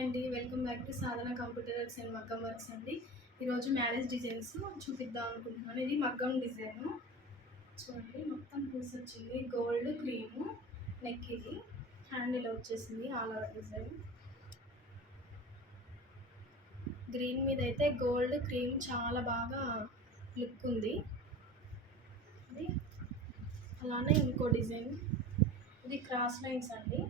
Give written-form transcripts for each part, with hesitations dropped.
అండి, welcome back to Sadhana computer works and మగ్గం works అండి. ఈరోజు మ్యారేజ్ డిజైన్స్ చూపిద్దాం అనుకుంటున్నాను. ఇది మగ్గం డిజైన్ చూడండి, మొత్తం పూసి వచ్చింది. గోల్డ్ క్రీము నెక్, ఇది హ్యాండిల్ వచ్చేసింది. ఆల్ ఓవర్ డిజైన్ గ్రీన్ మీద అయితే గోల్డ్ క్రీమ్ చాలా బాగా లుక్ ఉంది. ఇది అలానే ఇంకో డిజైన్, ఇది క్రాస్ లైన్స్ అండి.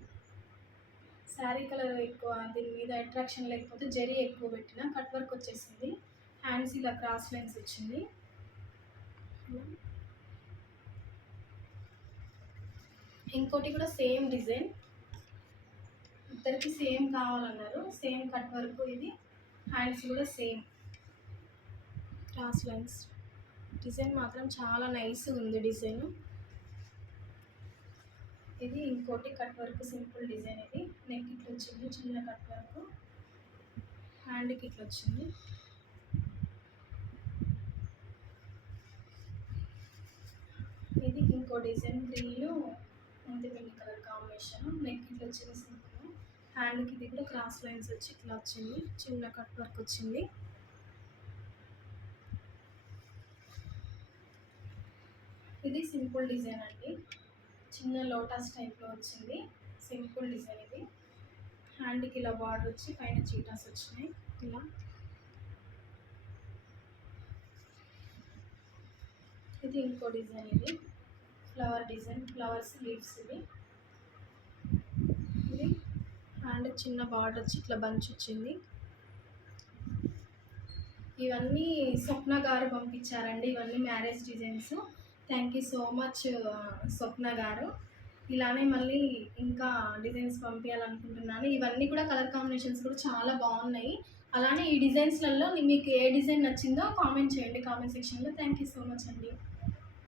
శారీ కలర్ ఎక్కువ దీని మీద అట్రాక్షన్ లేకపోతే జరీ ఎక్కువ పెట్టిన కట్ వర్క్ వచ్చేసింది. హ్యాండ్స్ ఇలా క్రాస్ లైన్స్ వచ్చింది. ఇంకోటి కూడా సేమ్ డిజైన్, ఇద్దరికి సేమ్ కావాలన్నారు. సేమ్ కట్ వర్క్, ఇది హ్యాండ్స్ కూడా సేమ్ క్రాస్ లైన్స్. డిజైన్ మాత్రం చాలా నైస్గా ఉంది డిజైన్. ఇది ఇంకోటి కట్ వర్క్ సింపుల్ డిజైన్. ఇది నెక్ ఇట్లా వచ్చింది, చిన్న కట్ వర్క్. హ్యాండ్కి ఇట్లా వచ్చింది. ఇది ఇంకో డిజైన్, గ్రీన్ మెంతి కలర్ కాంబినేషన్. నెక్ ఇట్లా వచ్చింది సింపుల్. హ్యాండ్కి ఇది కూడా క్రాస్ లైన్స్ వచ్చి ఇట్లా వచ్చింది, చిన్న కట్ వర్క్ వచ్చింది. ఇది సింపుల్ డిజైన్ అండి, చిన్న లోటస్ టైప్లో వచ్చింది. సింపుల్ డిజైన్ ఇది. హ్యాండ్కి ఇలా బార్డర్ వచ్చి పైన చీటాస్ వచ్చినాయి ఇలా. ఇది ఇంకో డిజైన్, ఇది ఫ్లవర్ డిజైన్, ఫ్లవర్స్ లీవ్స్. ఇది హ్యాండ్ చిన్న బార్డర్ వచ్చి ఇట్లా బంచ్ వచ్చింది. ఇవన్నీ స్వప్న గారు పంపించారండి. ఇవన్నీ marriage designs. Thank you so much Swapna గారు. ఇలానే మళ్ళీ ఇంకా డిజైన్స్ పంపించాలనుకుంటున్నాను. ఇవన్నీ కూడా కలర్ కాంబినేషన్స్ కూడా చాలా బాగున్నాయి. అలానే ఈ డిజైన్స్లలో మీకు ఏ డిజైన్ నచ్చిందో కామెంట్ చేయండి కామెంట్ సెక్షన్లో. థ్యాంక్ యూ సో మచ్ అండి.